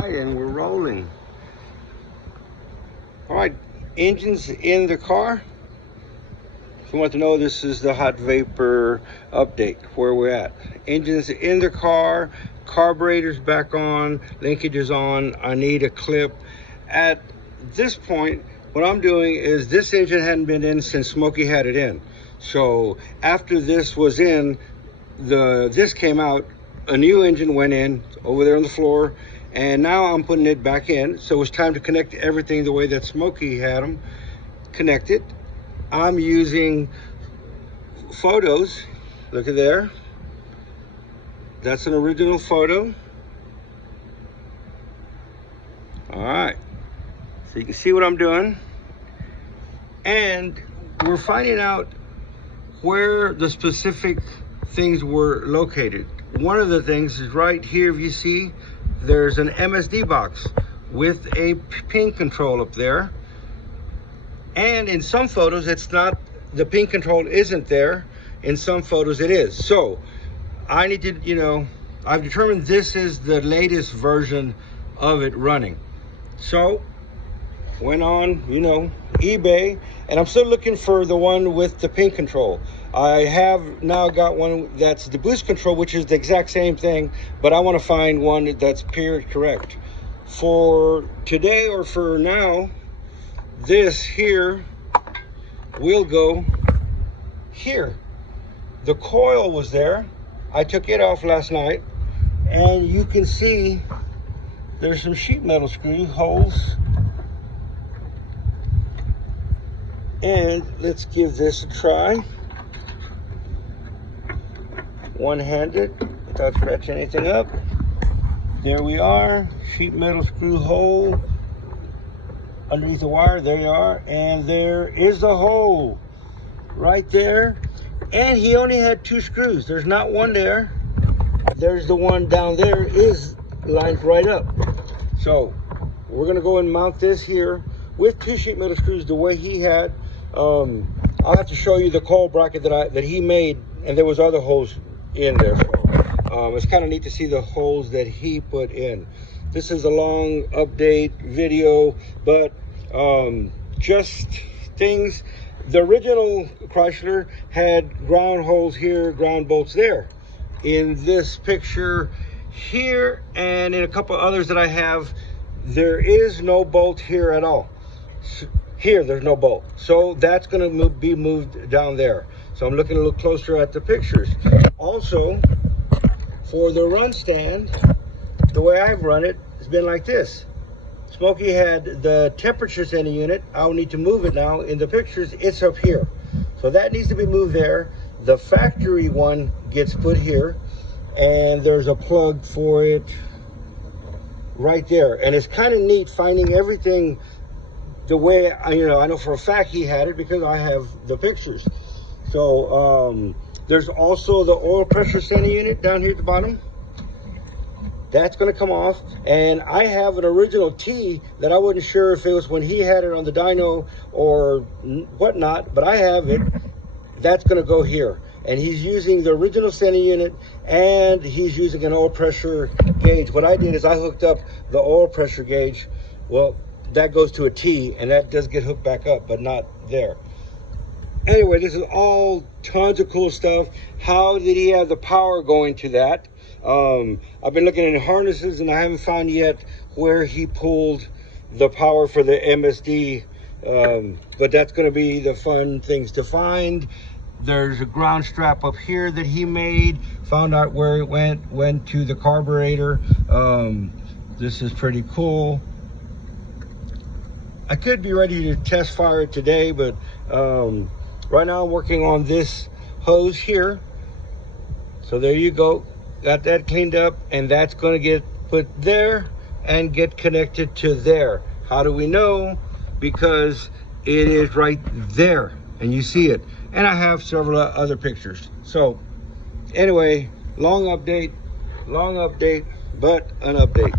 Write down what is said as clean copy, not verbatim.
right, and we're rolling. All right, engines in the car. If you want to know, this is the hot vapor update, where we're at. Engines in the car, carburetor's back on, linkage is on. I need a clip. At this point, what I'm doing is, this engine hadn't been in since Smokey had it in. So after this was in, this came out, a new engine went in over there on the floor, and now I'm putting it back in. So it's time to connect everything the way that Smokey had them connected. I'm using photos. Look at there. That's an original photo. All right. So you can see what I'm doing. And we're finding out where the specific things were located. One of the things is right here. If you see, there's an MSD box with a pin control up there. And in some photos, it's not, the pin control isn't there. In some photos it is. So I need to, I've determined this is the latest version of it running. So went on, eBay, and I'm still looking for the one with the pin control. I have now got one that's the boost control, which is the exact same thing, but I want to find one that's period correct. For today, or for now, this here will go here. The coil was there. I took it off last night, and you can see there's some sheet metal screw holes. And let's give this a try. One-handed, without scratching anything up. There we are, sheet metal screw hole underneath the wire. There you are, and there is a hole right there. And he only had 2 screws. There's not one there. There's the one down there, is lined right up. So we're gonna go and mount this here with 2 sheet metal screws the way he had. I'll have to show you the coil bracket that he made, and there was other holes in there. So it's kind of neat to see the holes that he put in. This is a long update video, but just things. The original Chrysler had ground holes here, ground bolts there. In this picture here, and in a couple others that I have, there is no bolt here at all. Here, there's no bolt. So that's going to be moved down there. So I'm looking a little closer at the pictures. Also, for the run stand, the way I've run it has been like this. Smokey had the temperature sending unit. I'll need to move it now. In the pictures, it's up here. So that needs to be moved there. The factory one gets put here, and there's a plug for it right there. And it's kind of neat finding everything the way, I know for a fact he had it because I have the pictures. So there's also the oil pressure sending unit down here at the bottom. That's going to come off. And I have an original T that I wasn't sure if it was when he had it on the dyno or whatnot, but I have it. That's going to go here. And he's using the original sending unit, and he's using an oil pressure gauge. What I did is I hooked up the oil pressure gauge. Well, that goes to a T, and that does get hooked back up, but not there. Anyway, this is all tons of cool stuff. How did he have the power going to that? I've been looking at harnesses, and I haven't found yet where he pulled the power for the MSD, but that's going to be the fun things to find. There's a ground strap up here that he made. Found out where it went to the carburetor. This is pretty cool. I could be ready to test fire it today, but right now I'm working on this hose here. So there you go. Got that cleaned up, and that's going to get put there and get connected to there. How do we know? Because it is right there, and you see it. And I have several other pictures. So anyway, long update, but an update.